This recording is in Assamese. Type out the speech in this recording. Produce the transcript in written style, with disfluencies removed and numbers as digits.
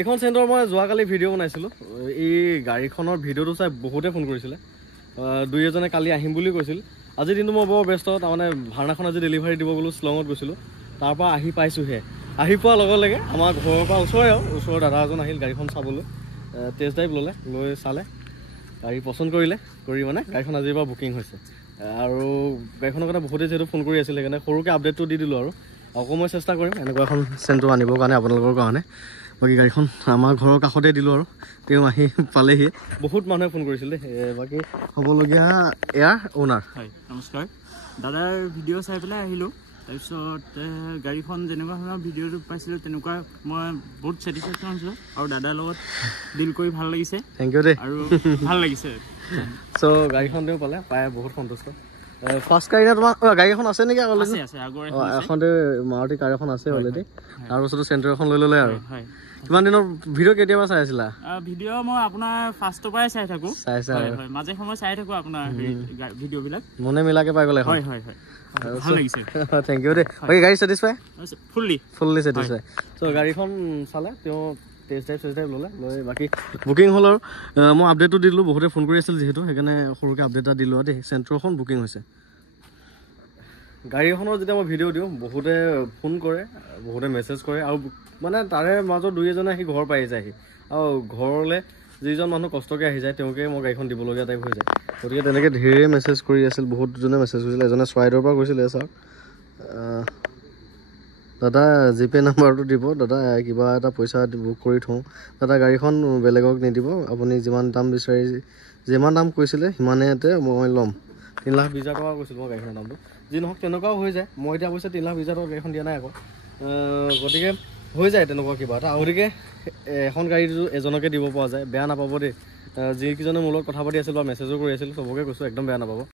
এইখন চেণ্টাৰ মই যোৱাকালি ভিডিঅ' বনাইছিলোঁ এই গাড়ীখনৰ ভিডিঅ'টো চাই বহুতে ফোন কৰিছিলে দুই এজনে কালি আহিম বুলি কৈছিল আজি দিনটো মই বৰ ব্যস্ত তাৰমানে ভাড়াখন আজি ডেলিভাৰী দিব গ'লোঁ শ্বিলঙত গৈছিলোঁ তাৰপৰা আহি পাইছোঁহে আহি পোৱাৰ লগে লগে আমাৰ ঘৰৰ পৰা ওচৰৰ দাদা এজন আহিল গাড়ীখন চাবলৈ টেষ্ট ড্ৰাইভ ল'লে লৈ চালে গাড়ী পচন্দ কৰি মানে গাড়ীখন আজিৰ পৰা বুকিং হৈছে আৰু গাড়ীখনৰ কথা বহুতে যিহেতু ফোন কৰি আছিলে সেইকাৰণে সৰুকৈ আপডেটটো দি দিলোঁ আৰু আকৌ মই চেষ্টা কৰিম এনেকুৱা এখন চেণ্টাৰ আনিবৰ কাৰণে আপোনালোকৰ কাৰণে বাকী গাড়ীখন আমাৰ ঘৰৰ কাষতে দিলোঁ আৰু তেওঁ আহি পালেহি বহুত মানুহে ফোন কৰিছিল দেই বাকী হ'বলগীয়া এয়াৰ অ'নাৰ হয় নমস্কাৰ দাদাৰ ভিডিঅ' চাই পেলাই আহিলোঁ তাৰপিছত গাড়ীখন যেনেকুৱা ধৰণৰ ভিডিঅ'টো পাইছিলোঁ তেনেকুৱা মই বহুত ছেটিছফেকশ্যন হৈছিলোঁ আৰু দাদাৰ লগত ডিল কৰি ভাল লাগিছে থেংক ইউ দেই আৰু ভাল লাগিছে চ' গাড়ীখন তেওঁ পাই বহুত সন্তুষ্ট ফাৰ্ষ্ট গাড়ী তোমাৰ গাড়ী এখন আছে নেকি আছে আগৰ এখনতে মাৰুতি কাৰ এখন আছে অলৰেডি তাৰপিছতো চেণ্টাৰ এখন লৈ ল'লে আৰু হয় কিমান দিনৰ ভিডিঅ' কেতিয়াবা চাই আছিলা ভিডিঅ' মই আপোনাৰ ফাৰ্ষ্টৰ পৰাই চাই থাকোঁ হয় মাজে সময়ে চাই থাকোঁ আপোনাৰ ভিডিঅ'বিলাক মনে মিলাকে পাই গ'লে হয় হয় হয় ভাল লাগিছে থেংক ইউ দেই বাকী গাড়ী ছেটিছফাই ফুল্লি ছেটিছফাই চ' গাড়ীখন চালে তেওঁ টেষ্ট ড্ৰাইভ ল'লে লৈ বাকী বুকিং হ'ল আৰু মই আপডেটটো দি দিলোঁ বহুতে ফোন কৰি আছিল যিহেতু সেইকাৰণে সৰুকৈ আপডেট এটা দিলোঁ দেই চেণ্টাৰখন বুকিং হৈছে গাড়ী এখনৰ যেতিয়া মই ভিডিঅ' দিওঁ বহুতে ফোন কৰে বহুতে মেছেজ কৰে আৰু মানে তাৰে মাজত দুই এজনে আহি ঘৰ পাই যায়হি আৰু ঘৰলৈ যিজন মানুহ কষ্টকৈ আহি যায় তেওঁকে মই গাড়ীখন দিবলগীয়া টাইপ হৈ যায় গতিকে তেনেকৈ ধেৰ মেছেজ কৰি আছিল বহুতজনে মেছেজ কৰিছিল এজনে চৰাইদেউৰ পৰা কৈছিলে ছাৰ দাদা জিপে' নাম্বাৰটো দিব দাদা কিবা এটা পইচা বুক কৰি থওঁ দাদা গাড়ীখন বেলেগক নিদিব আপুনি যিমান দাম বিচাৰি যিমান দাম কৈছিলে সিমানেতে মই ল'ম 3,20,000 টকা কৈছিলোঁ মই গাড়ীখনৰ দামটো যি নহওক তেনেকুৱাও হৈ যায় মই এতিয়া অৱশ্যে 3,20,000 টকা গাড়ীখন দিয়া নাই আকৌ গতিকে হৈ যায় তেনেকুৱা কিবা এটা গতিকে এখন গাড়ীটো এজনকে দিব পৰা যায় বেয়া নাপাব দেই যিকেইজনে মোৰ লগত কথা পাতি আছিল বা মেছেজো কৰি আছিল চবকে কৈছোঁ একদম বেয়া নাপাব